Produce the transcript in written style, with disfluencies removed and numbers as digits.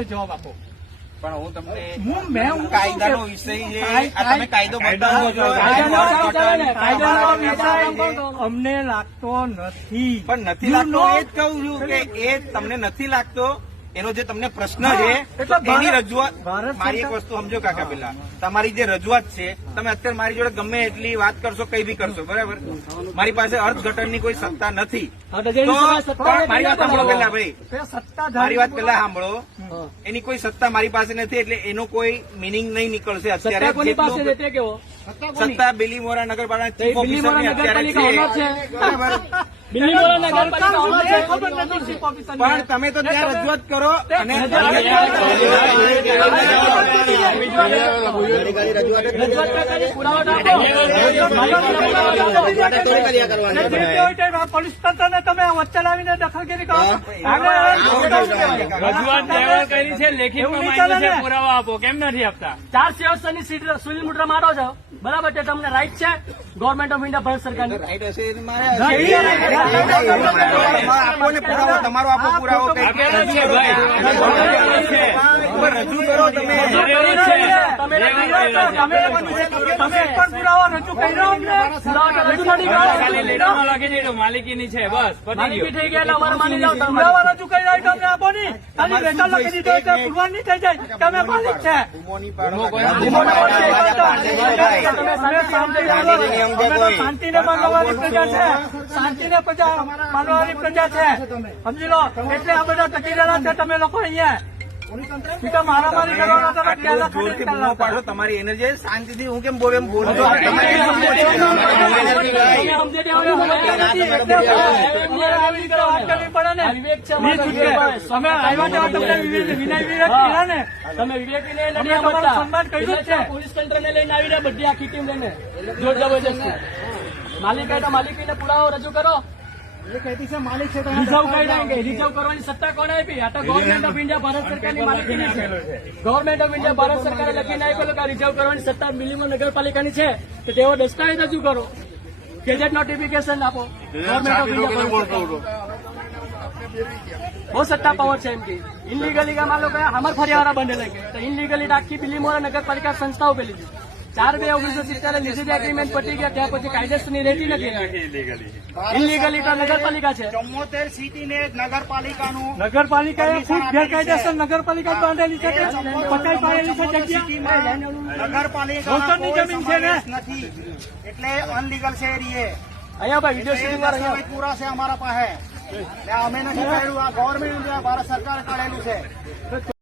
મને જવાબ આપો. પણ હું તમને મેં કાયદાનો વિષય છે, આ તમે કાયદો બતાવો છો. કાયદાનો વિષય અમને લાગતો નથી. પણ નથી લાગતો એ જ કહું છું કે એ તમને નથી લાગતો એનો જે તમને પ્રશ્ન છે એની રજૂઆત. મારી એક વસ્તુ સમજો કાકા, પેલા તમારી જે રજૂઆત છે તમે અત્યારે મારી જોડે ગમે એટલી વાત કરશો, કઈ બી કરશો, બરાબર. મારી પાસે અર્થઘટનની કોઈ સત્તા નથી. મારી વાત સાંભળો પેલા ભાઈ, મારી વાત પેલા સાંભળો. એની કોઈ સત્તા મારી પાસે નથી એટલે એનો કોઈ મિનિંગ નહીં નીકળશે અત્યારે. સત્તા બિલીમોરા નગરપાલિકા ચીફ ઓફિસરની અત્યારે છે, બરાબર. પણ તમે તો ત્યાં રજૂઆત કરો અને પોલીસ તંત્રને તમે વચ્ચે લાવીને દખલગીરી કરો. રજૂઆત કરી છે, લેખિતમાં પુરાવા આપો, કેમ નથી આપતા? 4 સેવસની સિવિલ મુદ્રા મારો છો, બરાબર છે, તમને રાઈટ છે ગવર્મેન્ટ ઓફ ઇન્ડિયા ભારત સરકારની. રાઈટ હશે આપો ને પુરાવો, તમારો આપો પુરાવો. રજૂ કરો તમે. માલિકીની છે, બસ માલિકી થઈ ગયા એટલે અમારે માની જાવ. પુરાવા રજૂ કરી જાય તો અમને આપો નહીં. ખાલી વેચાણ લખી દીધો એટલે પુરવાર નહીં થઈ જાય તમે માલિક છે. શાંતિને માનવાની પ્રજા છે, શાંતિને માનવાની પ્રજા છે, સમજી લો. એટલે આ બધા ટકી રહ્યા છે તમે લોકો અહીંયા. મારામારી કરવાના તમારી એનર્જી શાંતિથી હું કેમ બોલું એમ બોલજો. તમે વિવેક સન્માન કર્યું છે. પોલીસ તંત્રને લઈને આવી રહ્યા, બધી આખી ટીમ લઈને જોર જબરજસ્તી. માલિક તો માલિકીને પુરાવો રજૂ કરો. માલિક છે રિઝર્વ કરી દેંગે. રિઝર્વ કરવાની સત્તા કોને આપી? આ તો ગવર્મેન્ટ ઓફ ઇન્ડિયા ભારત સરકારની માલિકીની છે. ગવર્મેન્ટ ઓફ ઇન્ડિયા ભારત સરકારે લખીને આપ્યું કે રિઝર્વ કરવાની સત્તા બિલીમોરા નગરપાલિકાની છે, તો તેઓ દસ્તાવેજ રજૂ કરો, ગેજેટ નોટિફિકેશન આપો. ગવર્મેન્ટ ઓફ ઇન્ડિયા બહુ સત્તા પાવર છે એમ કે ઇનલીગલી का मान लो कि हमारे फरियावाड़ा बंदे लगे तो इनलीगली आखी बिलीमोरा नगरपालिका संस्थाओं पे लीધી 4/2/1970 લીધી જે એગ્રીમેન્ટ પતી ગયા ત્યાં પછી કાયદેસરની રહેતી નથી. ઇનલીગલી તો નગરપાલિકા છે. 74 સિટીને નગરપાલિકાનું નગરપાલિકાએ ખુદ ગેરકાયદેસર નગરપાલિકા બાંધેલી છે, પચાઈ પાડેલી છે જગ્યા. નગરપાલિકાની જમીન છે ને નથી એટલે અનલીગલ છે. અહીંયા ભાઈ વિડીયો શૂટિંગ વાળા પૂરા છે અમારા પાસે. અમે નથી કર્યું, આ ગવર્મેન્ટ ભારત સરકારે કરેલું છે.